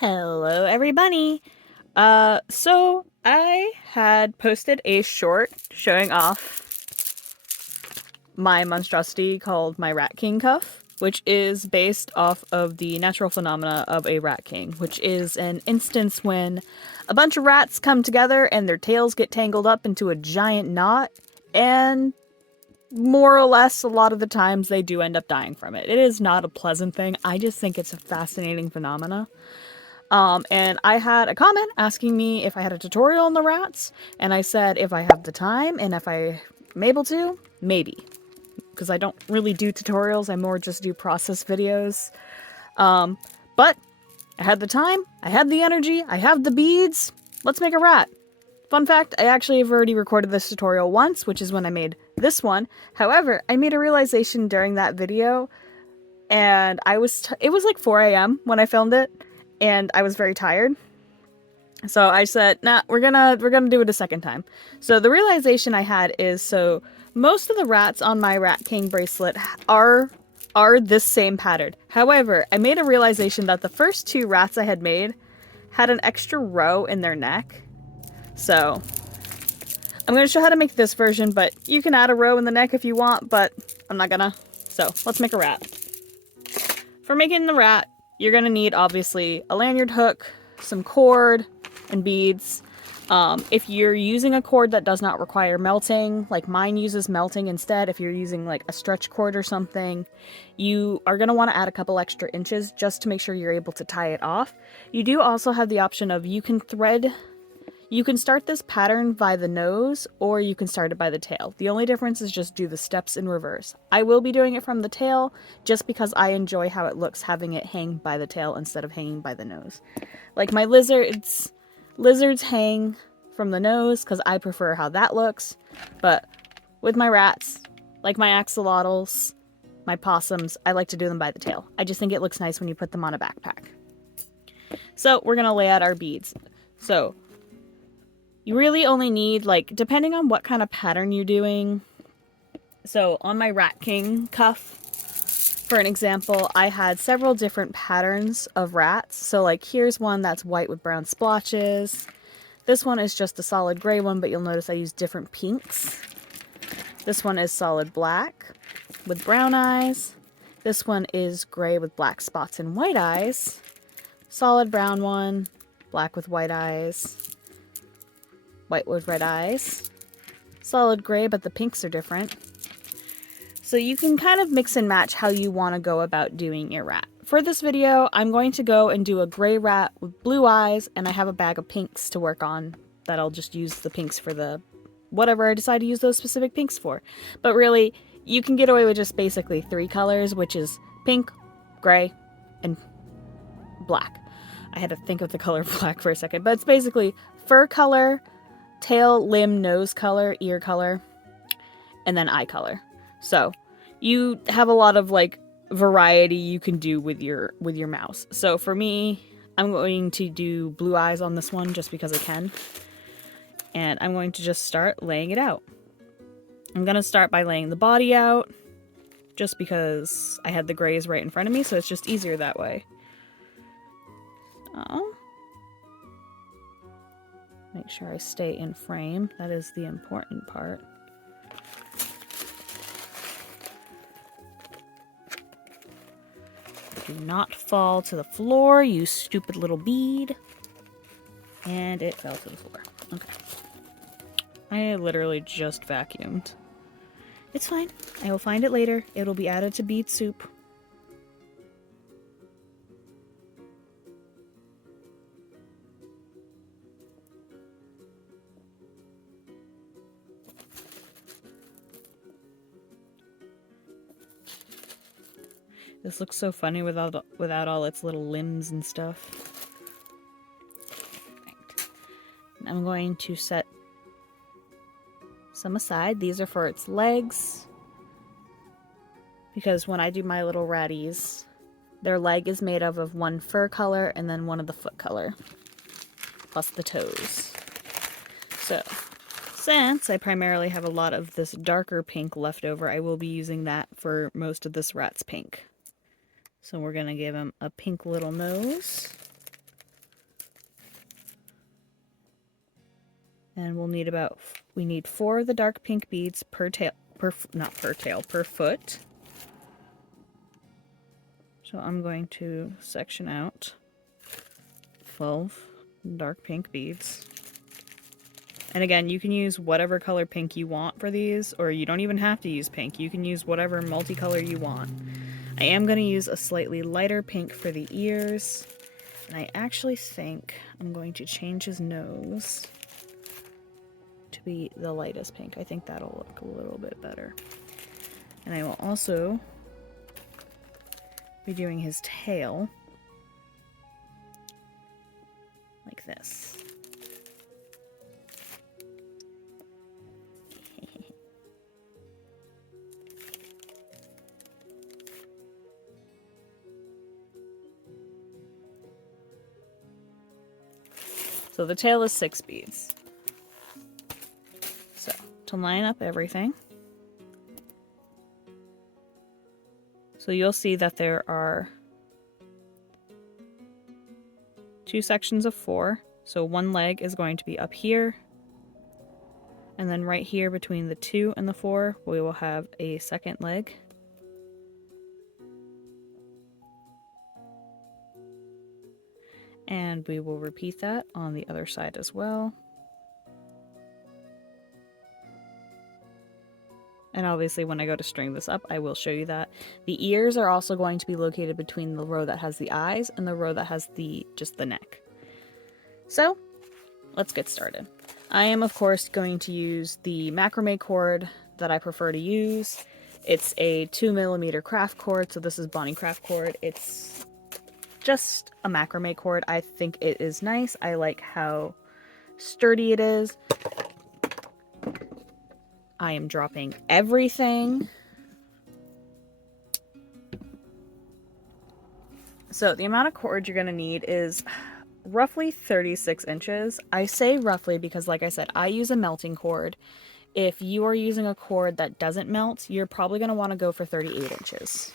Hello, everybody. So I had posted a short showing off my monstrosity called my Rat King cuff, which is based off of the natural phenomena of a rat king, which is an instance when a bunch of rats come together and their tails get tangled up into a giant knot, and more or less, a lot of the times they do end up dying from it. It is not a pleasant thing. I just think it's a fascinating phenomena. And I had a comment asking me if I had a tutorial on the rats, and I said if I have the time and if I'm able to, maybe. Because I don't really do tutorials, I more just do process videos. But I had the time, I had the energy, I have the beads, let's make a rat. Fun fact, I actually have already recorded this tutorial once, which is when I made this one. However, I made a realization during that video, and it was like 4 a.m. when I filmed it, and I was very tired. So I said, nah, we're gonna do it a second time. So the realization I had is, so most of the rats on my Rat King bracelet are this same pattern. However, I made a realization that the first two rats I had made had an extra row in their neck. So I'm gonna show how to make this version, but you can add a row in the neck if you want, but I'm not gonna. So let's make a rat. For making the rat, you're gonna need obviously a lanyard hook, some cord, and beads. If you're using a cord that does not require melting, like mine uses melting instead, if you're using like a stretch cord or something, you are going to want to add a couple extra inches just to make sure you're able to tie it off. You do also have the option of you can start this pattern by the nose, or you can start it by the tail. The only difference is just do the steps in reverse. I will be doing it from the tail just because I enjoy how it looks having it hang by the tail instead of hanging by the nose. Like my lizards hang from the nose because I prefer how that looks, but with my rats, like my axolotls, my possums, I like to do them by the tail. I just think it looks nice when you put them on a backpack. So we're gonna lay out our beads. So you really only need, like, depending on what kind of pattern you're doing. So on my Rat King cuff, for an example, I had several different patterns of rats. So like here's one that's white with brown splotches. This one is just a solid gray one, but you'll notice I use different pinks. This one is solid black with brown eyes. This one is gray with black spots and white eyes. Solid brown one, black with white eyes. White with red eyes. Solid gray, but the pinks are different. So you can kind of mix and match how you want to go about doing your rat. For this video, I'm going to go and do a gray rat with blue eyes, and I have a bag of pinks to work on that I'll just use the pinks for the whatever I decide to use those specific pinks for. But really, you can get away with just basically 3 colors, which is pink, gray, and black. I had to think of the color black for a second, but it's basically fur color, tail, limb, nose color, ear color, and then eye color. So you have a lot of like variety you can do with your mouse. So for me, I'm going to do blue eyes on this one just because I can. And I'm going to just start laying it out. I'm going to start by laying the body out just because I had the grays right in front of me, so it's just easier that way. Oh. Make sure I stay in frame. That is the important part. Do not fall to the floor, you stupid little bead. And it fell to the floor. Okay. I literally just vacuumed. It's fine. I will find it later. It'll be added to bead soup. This looks so funny without all its little limbs and stuff. Right. I'm going to set some aside. These are for its legs. Because when I do my little ratties, their leg is made of one fur color and then one of the foot color. Plus the toes. So, since I primarily have a lot of this darker pink left over, I will be using that for most of this rat's pink. So we're going to give him a pink little nose. And we need 4 of the dark pink beads per tail, per foot. So I'm going to section out 12 dark pink beads. And again, you can use whatever color pink you want for these, or you don't even have to use pink. You can use whatever multicolor you want. I am going to use a slightly lighter pink for the ears. And I actually think I'm going to change his nose to be the lightest pink. I think that'll look a little bit better. And I will also be doing his tail like this. So the tail is 6 beads. So to line up everything, so you'll see that there are 2 sections of 4. So one leg is going to be up here, and then right here between the 2 and the 4, we will have a second leg. And we will repeat that on the other side as well. And obviously when I go to string this up, I will show you that. The ears are also going to be located between the row that has the eyes and the row that has just the neck. So, let's get started. I am, of course, going to use the macrame cord that I prefer to use. It's a 2mm craft cord, so this is Bonnie craft cord. It's just a macrame cord. I think it is nice. I like how sturdy it is. I am dropping everything. So the amount of cord you're going to need is roughly 36 inches. I say roughly because, like I said, I use a melting cord. If you are using a cord that doesn't melt, you're probably going to want to go for 38 inches.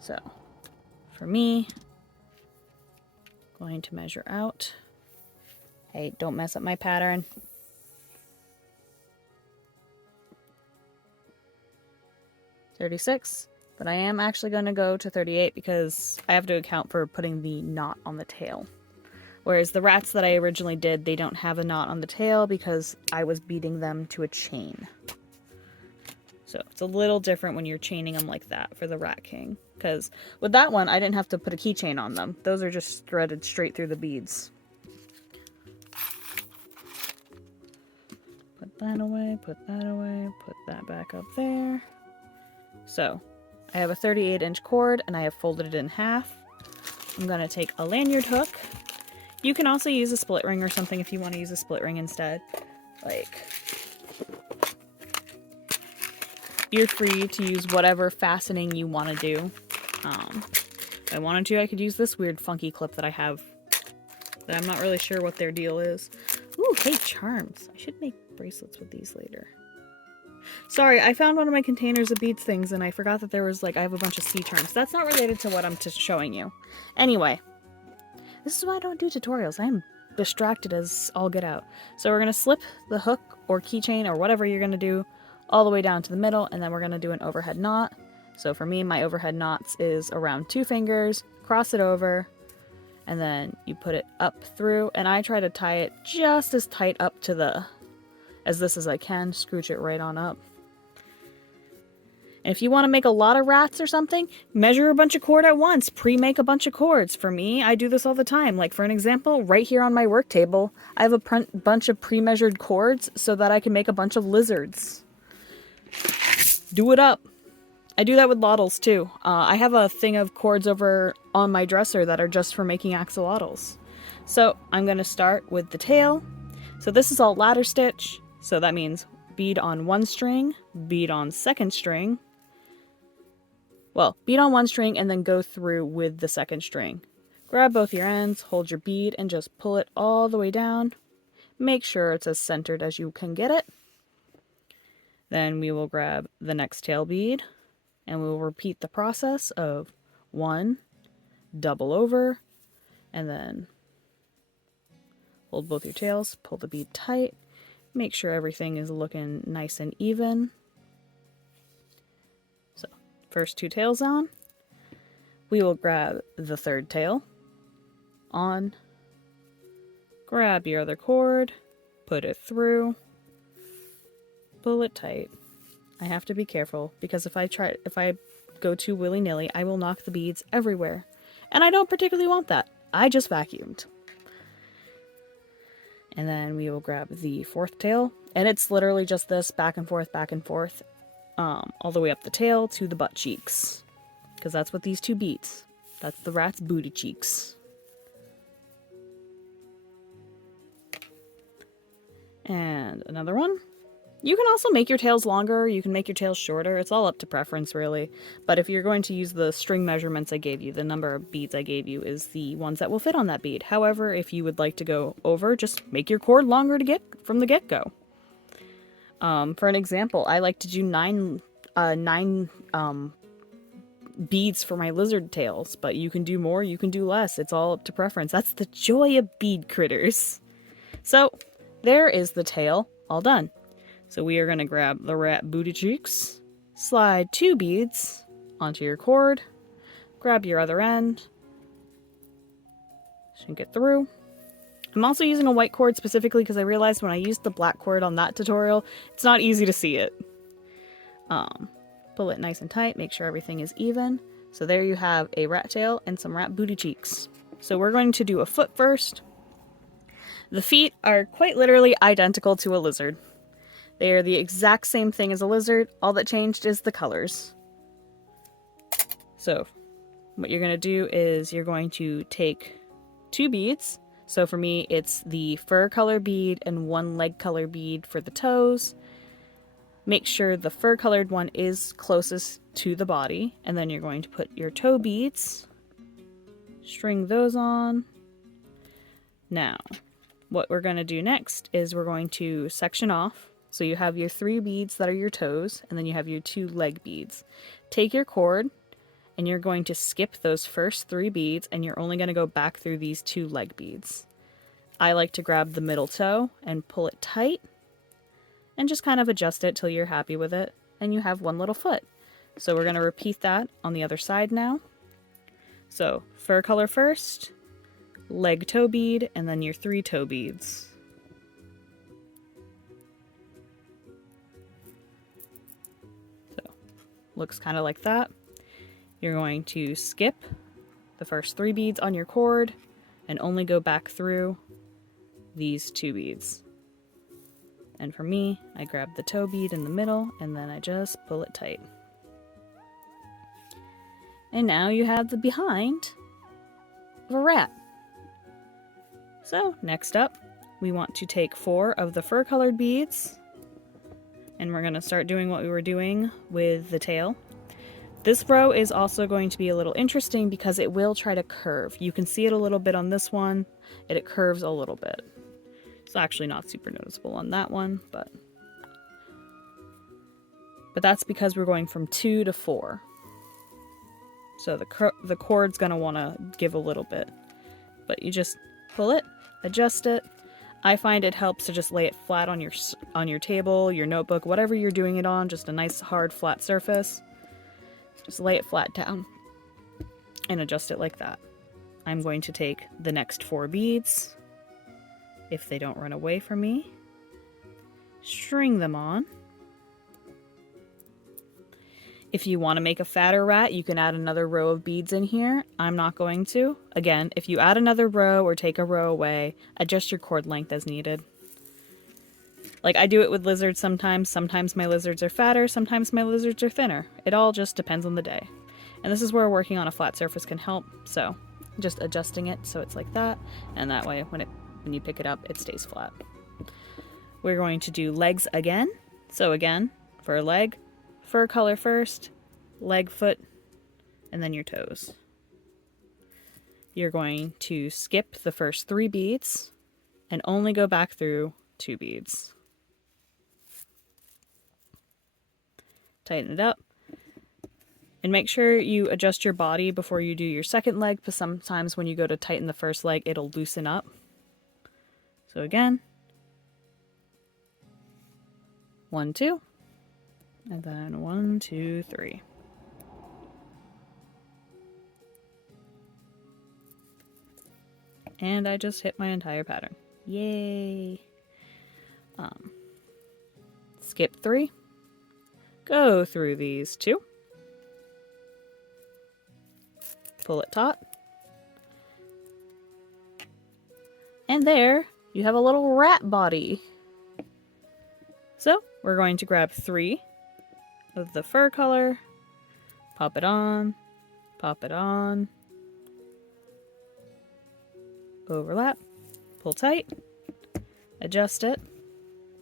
So for me, I'm going to measure out. Hey, don't mess up my pattern. $36, but I am actually going to go to 38 because I have to account for putting the knot on the tail. Whereas the rats that I originally did, they don't have a knot on the tail because I was beading them to a chain. So it's a little different when you're chaining them like that for the Rat King. Because with that one, I didn't have to put a keychain on them. Those are just threaded straight through the beads. Put that away, put that back up there. So I have a 38-inch cord and I have folded it in half. I'm going to take a lanyard hook. You can also use a split ring or something if you want to use a split ring instead. You're free to use whatever fastening you want to do. If I wanted to, I could use this weird funky clip that I have that I'm not really sure what their deal is. Ooh, hey, charms. I should make bracelets with these later. Sorry, I found one of my containers of beads things and I forgot that there was, I have a bunch of sea charms. That's not related to what I'm showing you. Anyway, this is why I don't do tutorials. I'm distracted as all get out. So we're going to slip the hook or keychain or whatever you're going to do all the way down to the middle, and then we're going to do an overhead knot. So for me, my overhead knots is around 2 fingers, cross it over, and then you put it up through, and I try to tie it just as tight up to as I can, scooch it right on up. And if you want to make a lot of rats or something, measure a bunch of cord at once, pre-make a bunch of cords. For me, I do this all the time. Like for an example, right here on my work table, I have a bunch of pre-measured cords so that I can make a bunch of lizards. Do it up. I do that with lottles too. I have a thing of cords over on my dresser that are just for making axolotls. So I'm going to start with the tail. So this is all ladder stitch. So that means bead on 1 string, bead on 2nd string. Well, bead on 1 string and then go through with the 2nd string. Grab both your ends, hold your bead, and just pull it all the way down. Make sure it's as centered as you can get it. Then we will grab the next tail bead and we will repeat the process of 1, double over, and then Hold both your tails, pull the bead tight, make sure everything is looking nice and even. So, first 2 tails on. We will grab the 3rd tail on, grab your other cord, put it through, pull it tight. I have to be careful because if I go too willy-nilly, I will knock the beads everywhere. And I don't particularly want that. I just vacuumed. And then we will grab the 4th tail, and it's literally just this back and forth, all the way up the tail to the butt cheeks. Because that's what these 2 beads. That's the rat's booty cheeks. And another one. You can also make your tails longer, you can make your tails shorter, it's all up to preference really. But if you're going to use the string measurements I gave you, the number of beads I gave you is the ones that will fit on that bead. However, if you would like to go over, just make your cord longer to get from the get-go. For an example, I like to do 9 beads for my lizard tails, but you can do more, you can do less, it's all up to preference. That's the joy of bead critters. So, there is the tail, all done. So we are going to grab the rat booty cheeks, slide 2 beads onto your cord, grab your other end, shrink it through. I'm also using a white cord specifically because I realized when I used the black cord on that tutorial, it's not easy to see it. Pull it nice and tight, make sure everything is even. So there you have a rat tail and some rat booty cheeks. So we're going to do a foot first. The feet are quite literally identical to a lizard. They are the exact same thing as a lizard, all that changed is the colors. So, what you're going to do is you're going to take 2 beads. So for me, it's the fur color bead and 1 leg color bead for the toes. Make sure the fur colored one is closest to the body, and then you're going to put your toe beads, string those on. Now, what we're going to do next is we're going to section off. So you have your 3 beads that are your toes, and then you have your 2 leg beads. Take your cord, and you're going to skip those first 3 beads, and you're only going to go back through these 2 leg beads. I like to grab the middle toe and pull it tight, and just kind of adjust it till you're happy with it, and you have 1 little foot. So we're going to repeat that on the other side now. So, fur color first, leg toe bead, and then your 3 toe beads. Looks kind of like that. You're going to skip the first 3 beads on your cord and only go back through these 2 beads. And for me, I grab the toe bead in the middle and then I just pull it tight. And now you have the behind of a rat. So next up, we want to take 4 of the fur colored beads, and we're going to start doing what we were doing with the tail. This row is also going to be a little interesting because it will try to curve. You can see it a little bit on this one, and it curves a little bit. It's actually not super noticeable on that one, but that's because we're going from 2 to 4. So the cord's going to want to give a little bit. But you just pull it, adjust it. I find it helps to just lay it flat on your table, your notebook, whatever you're doing it on, just a nice hard flat surface. Just lay it flat down and adjust it like that. I'm going to take the next 4 beads, if they don't run away from me, string them on. If you want to make a fatter rat, you can add another row of beads in here. I'm not going to. Again, if you add another row or take a row away, adjust your cord length as needed. Like I do it with lizards sometimes. Sometimes my lizards are fatter, sometimes my lizards are thinner. It all just depends on the day. And this is where working on a flat surface can help. So just adjusting it so it's like that. And that way when you pick it up, it stays flat. We're going to do legs again. So again, for a leg, fur color first, leg, foot, and then your toes. You're going to skip the first 3 beads and only go back through 2 beads. Tighten it up. And make sure you adjust your body before you do your second leg, because sometimes when you go to tighten the first leg, it'll loosen up. So again, 1, 2, and then 1, 2, 3. And I just hit my entire pattern. Yay! Skip 3. Go through these 2. Pull it taut. And there you have a little rat body. So we're going to grab 3 of the fur color, pop it on, overlap, pull tight, adjust it.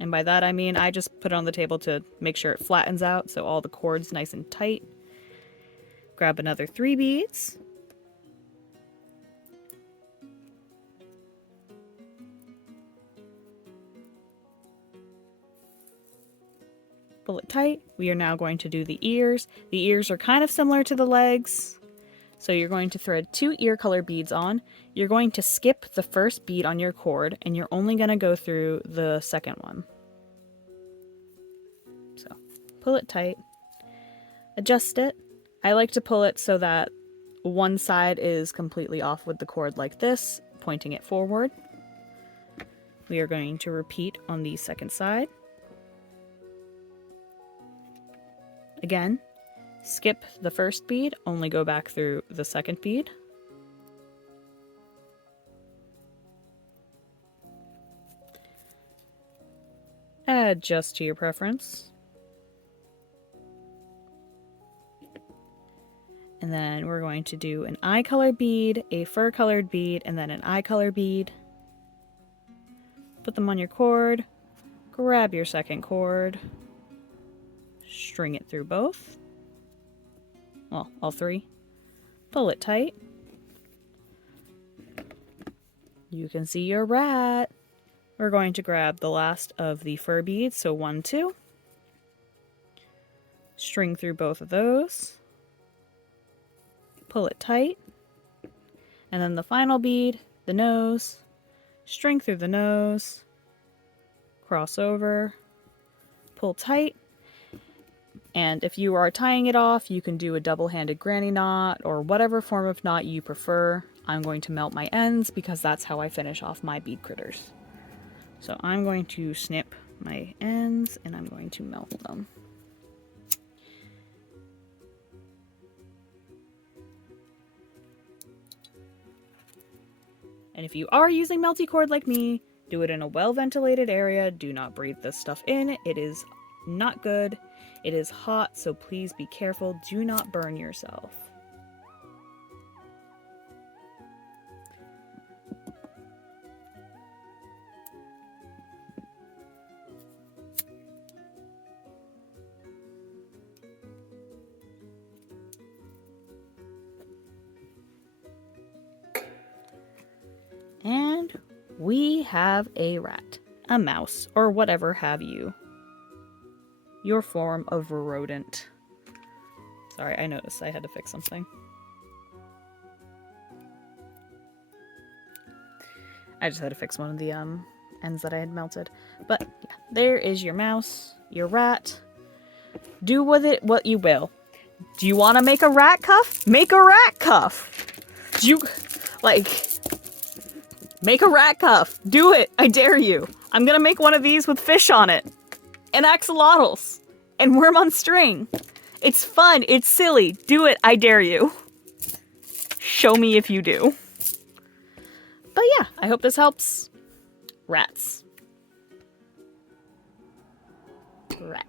And by that I mean I just put it on the table to make sure it flattens out so all the cord's nice and tight. Grab another 3 beads. Pull it tight. We are now going to do the ears. The ears are kind of similar to the legs. So you're going to thread 2 ear color beads on. You're going to skip the first bead on your cord and you're only going to go through the second one. So pull it tight. Adjust it. I like to pull it so that one side is completely off with the cord like this, pointing it forward. We are going to repeat on the second side. Again, skip the first bead, only go back through the second bead. Adjust to your preference. And then we're going to do an eye color bead, a fur colored bead, and then an eye color bead. Put them on your cord, grab your second cord, string it through both. Well, all 3. Pull it tight. You can see your rat. We're going to grab the last of the fur beads, so 1, 2. String through both of those. Pull it tight. And then the final bead, the nose. String through the nose. Cross over. Pull tight. And if you are tying it off, you can do a double-handed granny knot or whatever form of knot you prefer. I'm going to melt my ends because that's how I finish off my bead critters. So I'm going to snip my ends and I'm going to melt them. And if you are using melty cord like me, do it in a well-ventilated area. Do not breathe this stuff in. It is not good. It is hot, so please be careful. Do not burn yourself. And we have a rat, a mouse, or whatever have you. Your form of rodent. Sorry, I noticed I had to fix something. I just had to fix one of the ends that I had melted. But yeah, there is your mouse, your rat. Do with it what you will. Do you want to make a rat cuff? Make a rat cuff! Do you, make a rat cuff! Do it! I dare you! I'm gonna make one of these with fish on it! And axolotls! And worm on string! It's fun! It's silly! Do it! I dare you! Show me if you do. But yeah, I hope this helps. Rats. Rats.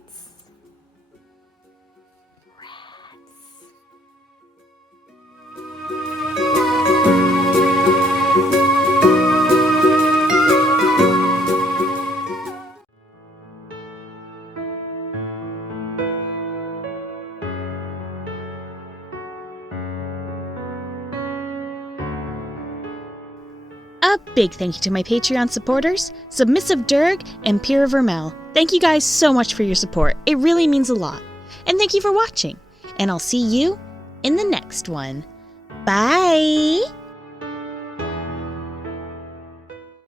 A big thank you to my Patreon supporters, Submissive Durg and Pira Vermel. Thank you guys so much for your support. It really means a lot. And thank you for watching. And I'll see you in the next one. Bye!